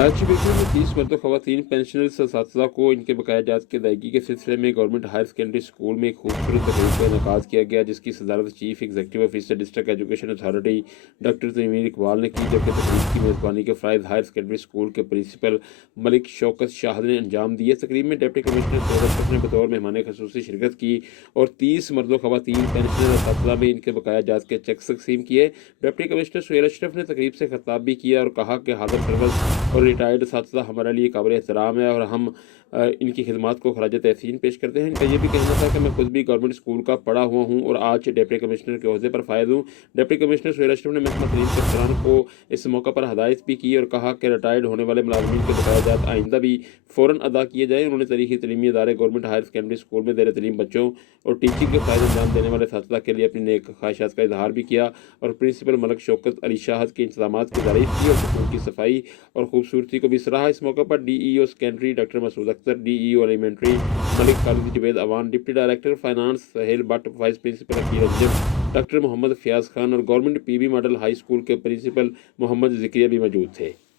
आज बिल्कुल में 30 मर्द ख़वातीन पेंशनर्स असातिज़ा को इनके बकाया जात की अदायगी के सिलसिले में गवर्नमेंट हायर सेकेंडरी स्कूल में एक खूबसूरत तकरीब का इनेकाद किया गया, जिसकी सदारत chief executive officer district education authority doctor Tanveer Iqbal ने की, जबकि तकरीब की मेज़बानी के फ़राइज़ हायर सेकेंडरी स्कूल के प्रिंसिपल मलिक शौकत शाह ने अंजाम दिए। तकरीब में डिप्टी कमिश्नर सैयद अशरफ ने बतौर मेहमान खसूसी शिरकत की और 30 मर्द ख़वातीन पेंशनर असातिज़ा में इनके बकाया जात के चेक तकसीम किए। डिप्टी कमिश्नर सैयद अशरफ ने तकरीब से खिताब भी किया और कहा कि हादर सर्वस और रिटायर्ड असातिज़ा हमारे लिए काबिल एहतराम है और हम इनकी खिदमत को खराज तहसीन पेश करते हैं। इनका ये भी कहना था कि मैं खुद भी गवर्नमेंट स्कूल का पढ़ा हुआ हूँ और आज डिप्टी कमिश्नर के ओहदे पर फायद हूँ। डिप्टी कमिश्नर सैयद अशरफ ने महकमा तरीन के अफसरान को इस मौका पर हदायत भी की और कहा कि रिटायर्ड होने वाले मुलाजमीन के बकाया जात आइंदा भी फ़ौरन अदा किए जाएँ। उन्होंने तारीखी तलीमी इदारे गवर्नमेंट हायर सेकेंडरी स्कूल में ज़ेर तलीम बच्चों और टीचिंग के फ़ायदे अंजाम देने वाले असातिज़ा के लिए अपनी नेक ख्वाहिशात का इजहार भी किया और प्रिंसिपल मलिक शौकत अली शाहद के इंतजाम की तारीफ की और स्कूल की सफाई और खूबसूरती को भी सराहा। इस मौके पर DEO secondary doctor Masood Akhtar, DEO elementary Malik Khalid Zubaid Awan, deputy director finance Sohail Bhatt, vice principal Akir Anjum, doctor Mohammad Fayaz Khan और government PB model high school के प्रिंसिपल मोहम्मद जिक्रिया भी मौजूद थे।